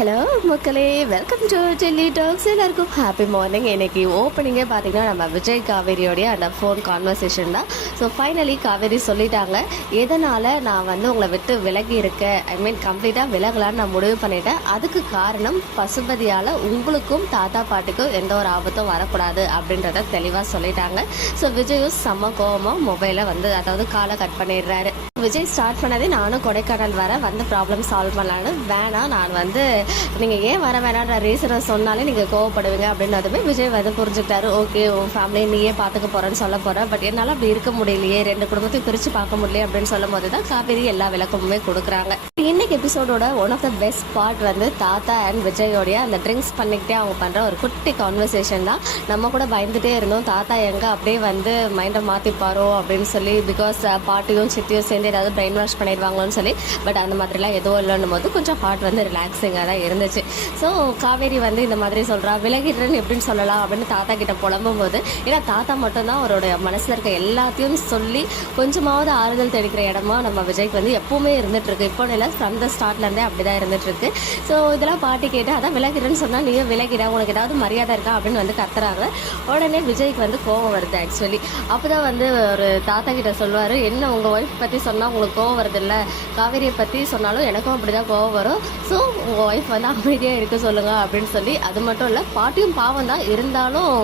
Hello மக்களே. Welcome to Delhi talks எல்லாருக்கும் happy morning இன்னைக்கு ஓப்பனிங்கே பார்த்தீங்கன்னா நம்ம விஜய் காவேரியோடைய அந்த ஃபோன் கான்வர்சேஷன் தான். ஸோ ஃபைனலி காவேரி சொல்லிட்டாங்க. எதனால் நான் வந்து உங்களை விட்டு விலகி இருக்கேன்? ஐ மீன் கம்ப்ளீட்டாக விலகலான்னு நான் முடிவு பண்ணிட்டேன். அதுக்கு காரணம் பசுபதியால் உங்களுக்கும் தாத்தா பாட்டுக்கும் எந்த ஒரு ஆபத்தும் வரக்கூடாது அப்படின்றத தெளிவாக சொல்லிட்டாங்க. ஸோ விஜயும் செம்ம கோபமாக மொபைலை வந்து அதாவது காலை கட் பண்ணிடுறாரு. விஜய் ஸ்டார்ட் பண்ணதே நானும் கொடைக்கானல் வர வந்து ப்ராப்ளம் சால்வ் பண்ணலான்னு வேணாம். நான் வந்து நீங்கள் ஏன் வர வேணான்ற ரீசனை சொன்னாலே நீங்கள் கோவப்படுவீங்க அப்படின்னதுமே விஜய் வந்து புரிஞ்சுக்கிட்டாரு. ஓகே உன் ஃபேமிலியை நீயே பார்த்துக்க போகிறேன்னு சொல்ல போகிறேன் பட் என்னால் அப்படி இருக்க முடியலையே. ரெண்டு குடும்பத்தையும் பிரித்து பார்க்க முடியலையே அப்படின்னு சொல்லும் போது தான் காவேரி எல்லா விளக்கமுமே கொடுக்குறாங்க. இன்னைக்கு எபிசோடோட one of the best part வந்து தாத்தா அண்ட் விஜயோடைய அந்த ட்ரிங்க்ஸ் பண்ணிக்கிட்டே அவங்க பண்ணுற ஒரு குட்டி கான்வர்சேஷன் தான். நம்ம கூட பயந்துட்டே இருந்தோம். தாத்தா எங்கே அப்படியே வந்து மைண்டை மாற்றிப்பாரோ அப்படின்னு சொல்லி பிகாஸ் பாட்டியும் சித்தியும் சேர்ந்து ஏதாவது பிரெயின் வாஷ் பண்ணிடுவாங்களோன்னு சொல்லி பட் அந்த மாதிரிலாம் எதுவும் இல்லைன்னும் போது கொஞ்சம் ஹார்ட் வந்து ரிலாக்ஸிங்காக தான் இருந்துச்சு. ஸோ காவேரி வந்து இந்த மாதிரி சொல்கிறா விலகிடுறேன்னு எப்படின்னு சொல்லலாம்? அப்படின்னு தாத்தா கிட்ட புலம்பும் போது ஏன்னா தாத்தா மட்டும்தான் அவரோட மனசில் இருக்க எல்லாத்தையும் சொல்லி கொஞ்சமாவது ஆறுதல் தெளிக்கிற இடமா நம்ம விஜய்க்கு வந்து எப்பவுமே இருந்துட்டு இருக்கு. இப்போ இல்லை அந்த ஸ்டார்ட்லேருந்தே அப்படி தான் இருந்துட்டுருக்கு. ஸோ இதெல்லாம் பாட்டி கேட்டு அதான் விலகிறேன்னு சொன்னால் நீயும் விலகிட உனக்கு ஏதாவது மரியாதை இருக்கா அப்படின்னு வந்து கத்துறாங்க. உடனே விஜய்க்கு வந்து கோவம் வருது ஆக்சுவலி அப்போ தான் வந்து ஒரு தாத்தா கிட்ட சொல்லுவார் என்ன உங்கள் ஒய்ஃப் பற்றி சொன்னால் உங்களுக்கு கோவம் வருது இல்லை காவேரியை பற்றி சொன்னாலும் எனக்கும் அப்படி தான் கோவம் வரும். ஸோ உங்கள் ஒய்ஃப் வந்து அமைதியாக இருக்க சொல்லுங்கள் அப்படின்னு சொல்லி அது மட்டும் இல்லை பாட்டியும் பாவம் தான் இருந்தாலும்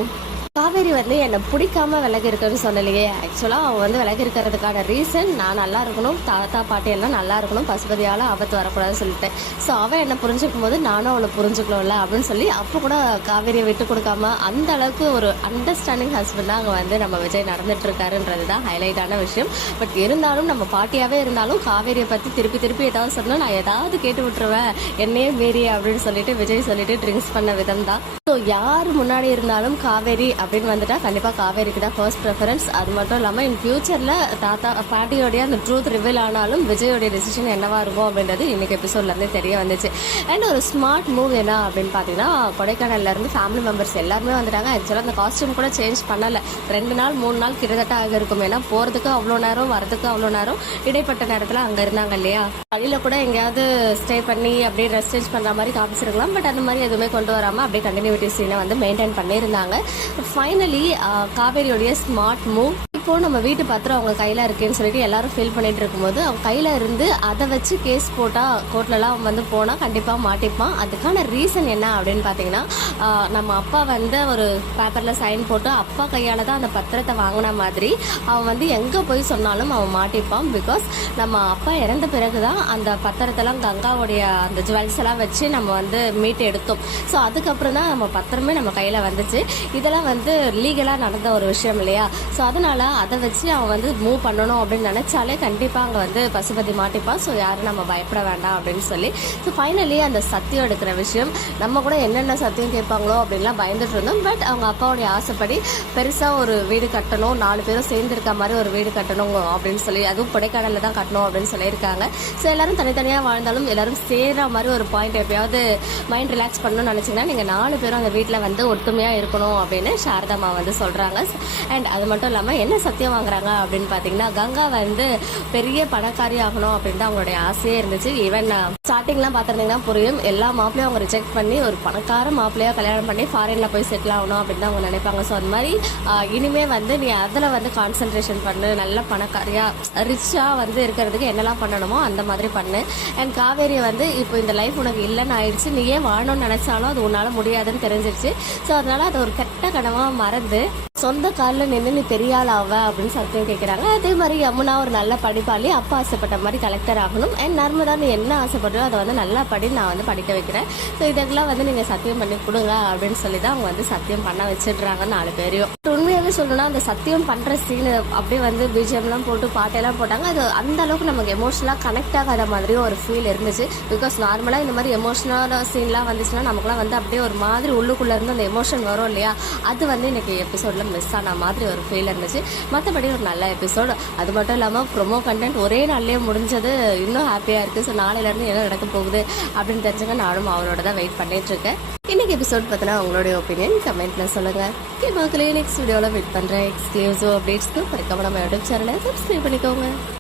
காவேரி வந்து என்னை பிடிக்காம விலகி இருக்குன்னு சொல்லலையே ஆக்சுவலாக அவன் வந்து விலகி இருக்கிறதுக்கான ரீசன் நான் நல்லா இருக்கணும் தாத்தா பாட்டி எல்லாம் நல்லா இருக்கணும் பசுபதியால் ஆபத்து வரக்கூடாதுன்னு சொல்லிட்டேன். ஸோ அவன் என்னை புரிஞ்சுக்கும் போது நானும் அவளை புரிஞ்சுக்கணும்ல அப்படின்னு சொல்லி அப்போ கூட காவேரியை விட்டு கொடுக்காம அந்த அளவுக்கு ஒரு அண்டர்ஸ்டாண்டிங் ஹஸ்பண்டாக அங்கே வந்து நம்ம விஜய் நடந்துட்டு இருக்காருன்றது தான் ஹைலைட்டான விஷயம். பட் இருந்தாலும் நம்ம பாட்டியாகவே இருந்தாலும் காவேரியை பற்றி திருப்பி திருப்பி ஏதாவது சொன்னால் நான் ஏதாவது கேட்டு விட்டுருவேன். என்னையே மீறி அப்படின்னு சொல்லிட்டு விஜய் சொல்லிட்டு ட்ரிங்க்ஸ் பண்ண விதம் தான் ஸோ யார் முன்னாடி இருந்தாலும் காவேரி அப்படின்னு வந்துட்டா கண்டிப்பாக காவேரிக்கு தான் ஃபர்ஸ்ட் ப்ரிஃபரன்ஸ் அது மட்டும் இல்லாமல் இன் ஃபியூச்சரில் தாத்தா பாட்டியோடைய அந்த ட்ரூத் ரிவீல் ஆனாலும் விஜயோடைய டெசிஷன் என்னவா இருக்கும் அப்படின்றது இன்னைக்கு எபிசோட்லேருந்து தெரிய வந்துச்சு. அண்ட் ஒரு ஸ்மார்ட் மூவ் என்ன அப்படின்னு பார்த்தீங்கன்னா கொடைக்கானல்லேருந்து ஃபேமிலி மெம்பர்ஸ் எல்லாருமே வந்துட்டாங்க. ஆக்சுவலாக அந்த காஸ்டியூம் கூட சேஞ்ச் பண்ணலை. ரெண்டு நாள் மூணு நாள் கிட்டத்தட்ட ஆக இருக்கும். ஏன்னா போகிறதுக்கு அவ்வளோ நேரம் வரதுக்கு அவ்வளோ நேரம். இடைப்பட்ட நேரத்தில் அங்கே இருந்தாங்க இல்லையா? வழியில் கூட எங்கேயாவது ஸ்டே பண்ணி அப்படியே ரெஸ்ட் சேஞ்ச் பண்ணுற மாதிரி காமிச்சிருக்கலாம். பட் அந்த மாதிரி எதுவுமே கொண்டு வராமல் அப்படியே கண்டினியூ சீனை வந்து மெயின்டைன் பண்ணியிருந்தாங்க. ஃபைனலி காவேரியோடைய ஸ்மார்ட் மூவ் இப்போ நம்ம வீட்டு பத்திரம் அவங்க கையில் இருக்குன்னு சொல்லிட்டு எல்லாரும் ஃபீல் பண்ணிட்டு இருக்கும்போது அவங்க கையில் இருந்து அதை வச்சு கேஸ் போட்டால் கோர்ட்லலாம் அவன் வந்து போனால் கண்டிப்பாக மாட்டிப்பான். அதுக்கான ரீசன் என்ன அப்படின்னு பார்த்தீங்கன்னா நம்ம அப்பா வந்து ஒரு பேப்பரில் சைன் போட்டு அப்பா கையால் தான் அந்த பத்திரத்தை வாங்கின மாதிரி அவன் வந்து எங்கே போய் சொன்னாலும் அவன் மாட்டிப்பான் பிகாஸ் நம்ம அப்பா இறந்த பிறகு தான் அந்த பத்திரத்தெல்லாம் கங்காவுடைய அந்த ஜுவல்ஸ் எல்லாம் வச்சு நம்ம வந்து மீட்டு எடுத்தோம். ஸோ அதுக்கப்புறம் தான் நம்ம பத்திரமே நம்ம கையில் வந்துச்சு. இதெல்லாம் வந்து லீகலாக நடந்த ஒரு விஷயம் இல்லையா? ஸோ அதனால அதை வச்சு அவன் வந்து மூவ் பண்ணணும் அப்படின்னு நினைச்சாலே கண்டிப்பாக அங்கே வந்து பசுபதி மாட்டிப்பான் ஸோ யாரும் நம்ம பயப்பட வேண்டாம் அப்படின்னு சொல்லி. ஸோ ஃபைனலி அந்த சத்தியம் எடுக்கிற விஷயம் நம்ம கூட என்னென்ன சத்தியம் கேட்பாங்களோ அப்படின்லாம் பயந்துட்டு இருந்தோம். பட் அவங்க அப்பாவுடைய ஆசைப்படி பெருசாக ஒரு வீடு கட்டணும் நாலு பேரும் சேர்ந்து இருக்க மாதிரி ஒரு வீடு கட்டணும் அப்படின்னு சொல்லி அதுவும் கொடைக்கானலில் தான் கட்டணும் அப்படின்னு சொல்லியிருக்காங்க. ஸோ எல்லாரும் தனித்தனியாக வாழ்ந்தாலும் எல்லாரும் சேர்ற மாதிரி ஒரு பாயிண்ட் எப்பயாவது மைண்ட் ரிலாக்ஸ் பண்ணணும்னு நினச்சிங்கன்னா நீங்கள் நாலு பேரும் அந்த வீட்டில் வந்து ஒற்றுமையாக இருக்கணும் அப்படின்னு சாரதாமா வந்து சொல்கிறாங்க அண்ட் அது மட்டும் இல்லாமல் என்ன சத்தியம் வாங்குறாங்க அப்படின்னு பார்த்தீங்கன்னா கங்கா வந்து பெரிய பணக்காரி ஆகணும் அப்படின்னு அவங்களுடைய ஆசையே இருந்துச்சு. ஈவன் ஸ்டார்டிங்லாம் பார்த்துருந்தீங்கன்னா புரியும். எல்லா மாப்பிளையும் அவங்க ரிஜெக்ட் பண்ணி ஒரு பணக்கார மாப்பிளையா கல்யாணம் பண்ணி ஃபாரினில் போய் செட்டில் ஆகணும் அப்படின்னு தான் அவங்க நினைப்பாங்க. ஸோ அந்த மாதிரி இனிமே வந்து நீ அதில் வந்து கான்சென்ட்ரேஷன் பண்ணு. நல்ல பணக்காரியா ரிச்சாக வந்து இருக்கிறதுக்கு என்னெல்லாம் பண்ணணுமோ அந்த மாதிரி பண்ணு. அண்ட் காவேரி வந்து இப்போ இந்த லைஃப் உனக்கு இல்லைன்னு ஆயிடுச்சு. நீ ஏன் வாழணும்னு நினைச்சாலும் அது உன்னால முடியாதுன்னு தெரிஞ்சிருச்சு. ஸோ அதனால அது ஒரு கெட்ட கனவா மறந்து சொந்த காலில் நின்று நீ பெரிய ஆவ அப்படின்னு சத்தியம் கேட்குறாங்க அதே மாதிரி யமுனா ஒரு நல்ல படிப்பாளி. அப்பா ஆசைப்பட்ட மாதிரி கலெக்டர் ஆகணும். அண்ட் நர்மதா நீ என்ன ஆசைப்படுறோ அதை வந்து நல்லா படி நான் வந்து படிக்க வைக்கிறேன். ஸோ இதெல்லாம் வந்து நீங்கள் சத்தியம் பண்ணி கொடுங்க அப்படின்னு சொல்லி தான் அவங்க வந்து சத்தியம் பண்ண வச்சிடுறாங்க நாலு பேரையும். உண்மையாகவே சொல்லணும்னா அந்த சத்தியம் பண்ணுற சீன் அப்படியே வந்து பிஜிஎம்லாம் போட்டு பாட்டெல்லாம் போட்டாங்க. அது அந்த அளவுக்கு நமக்கு எமோஷனலாக கனெக்ட் ஆகாத மாதிரியும் ஒரு ஃபீல் இருந்துச்சு. பிகாஸ் நார்மலாக இந்த மாதிரி எமோஷனலான சீன்லாம் வந்துச்சுன்னா நமக்குலாம் வந்து அப்படியே ஒரு மாதிரி உள்ளுக்குள்ளே இருந்து அந்த எமோஷன் வரும் இல்லையா? அது வந்து இன்னைக்கு எபிசோடில் மிஸ் ஆன மாதிரி ஒரு ஃபீல் இருந்துச்சு. மற்றபடி ஒரு நல்ல எபிசோடு அது மட்டும் இல்லாமல் ப்ரொமோ கண்டென்ட் ஒரே நாள்லேயே முடிஞ்சது. இன்னும் ஹாப்பியாக இருக்குது ஸோ நாளையிலேருந்து என்ன நடக்க போகுது அப்படின்னு தெரிஞ்சுங்க. நானும் அவரோட தான் வெயிட் பண்ணிட்டு இருக்கேன். இன்னைக்கு எபிசோட் பற்றினா உங்களுடைய ஒப்பீனியன் கமெண்ட்டில் சொல்லுங்கள் ஓகே மக்களே நெக்ஸ்ட் வீடியோவில் வெயிட் பண்ணுறேன் எக்ஸ்க்ளூசிவ் அப்டேட்ஸ்க்கு மறக்காம நம்ம யூடியூப் சேனலை சப்ஸ்கிரைப் பண்ணிக்கோங்க.